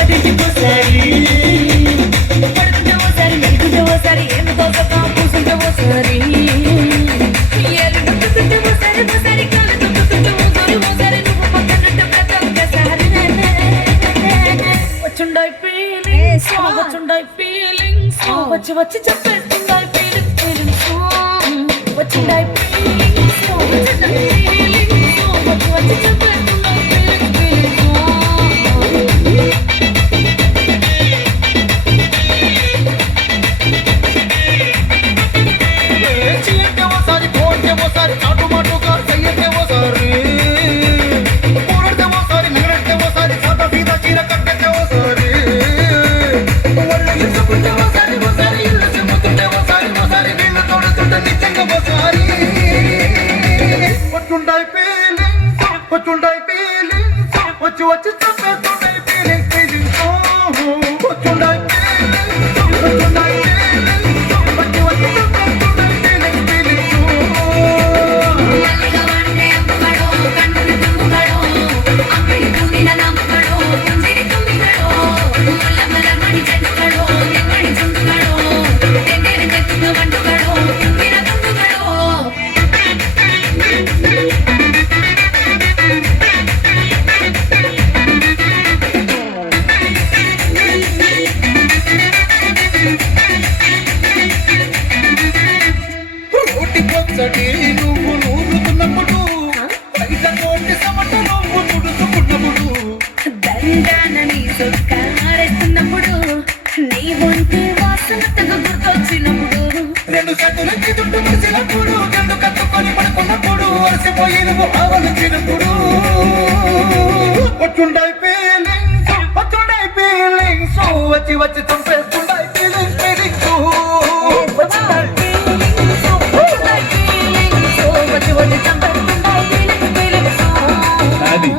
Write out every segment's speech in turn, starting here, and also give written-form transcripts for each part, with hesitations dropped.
పదింటి పోసారి పడుతుంటే ఓసారి మెలుగుంటే ఓసారి ఏమి తోసక పూసుంటే ఓసారి ఏలు నొక్కుతుంటే ఓసారి ఓసారి కాలు నొక్కుతుంటే ఓసారి ఓసారి నువ్వు పక్కనుంటే ప్రతి ఒక్కసారి వచ్చుండాయి ఫీలింగ్స్ వచ్చుండాయి ఫీలింగ్స్ వచ్చి వచ్చి చెప్పేస్తుండాయి ఫీలింగ్స్ ఫీలింగ్స్ వచ్చుండాయి ఫీలింగ్స్ వచ్చుండాయి ఫీలింగ్స్ వచ్చి వచ్చి చెప్పేస్తుండాయి ఫీలింగ్స్ ఫీలింగ్స్ వచ్చి చెప్పేస్తుండే ఫీలింగ్ ఫీలింగ్ వచ్చుండే వచ్చుండే వచ్చి వచ్చి చెప్పేస్తుండే ఫీలింగ్ ఫీలింగ్ మల్లిగా వాడితే అమ్మగడో కన్నులు తుమ్ముగడో అమ్మిడి తుమ్మిన నమ్మగడో పుంజిరి తుమ్మిగడో ముల్ల మల్ల మడి చెట్టుగడో నెమ్మడి చుండుగడో తెందెరి తెత్తున వండుగడో తుమ్మిన తుండుగడో నువ్వు నూరుతున్నప్పుడు బయట కోటి సమట నువ్వు నుడుతున్నప్పుడు దండాన నీ సొక్కారేస్తున్నప్పుడు నీ ఒంటి వాసనతగా గుర్తొచ్చినప్పుడు రెండు చేతులకి చుట్టూ ముడిచినప్పుడు రెండు కట్టుకొని పడుకున్నప్పుడు అలసిపోయి నువ్వు ఆవలించినప్పుడు వచ్చుండాయి ఫీలింగ్స్ వచ్చి వచ్చి చంపేస్తుండాయి ఫీలింగ్స్ ఫీలింగ్స్ వచ్చి వచ్చి చంపేస్తుండాయి ఫీలింగ్స్ ఫీలింగ్స్ అది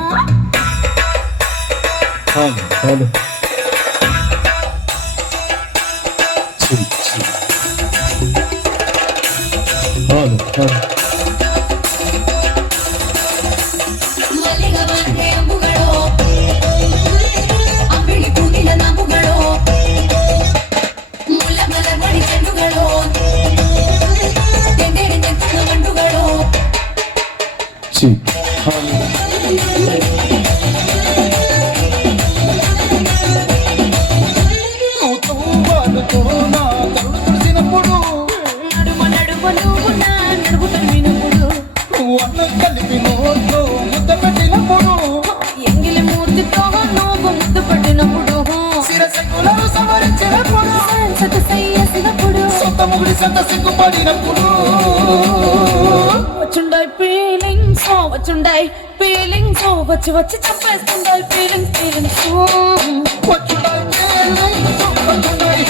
అవును మల్లిగా వాడితే అమ్ముగడో అమ్మిడి తుమ్మిన నమ్ముగడో ముల్ల మల్ల మడి చెట్టుగడో తెందెరి తెత్తున వండుగడో తుడిసినప్పుడు నడుమ నడుమ నువ్వు నా నడుము తరిమినప్పుడు నువ్వు అన్నం కలిపి నోట్లో ముద్ద పెట్టినప్పుడు ఎంగిలి మూర్తితో నువ్వు ముద్దు పట్టినప్పుడు శిరసకులను సవరించినప్పుడు సత సయ్యేసినప్పుడు సొంత ముగుడి సంత సిగ్గుపడినప్పుడు వచ్చుండాయి ఫీలింగ్స్ వచ్చుండాయి ఫీలింగ్స్ వచ్చి వచ్చి చంపేస్తుండాయి ఫీలింగ్స్ ఫీలింగ్స్ వచ్చుండాయి ఫీలింగ్స్ వచ్చుండాయి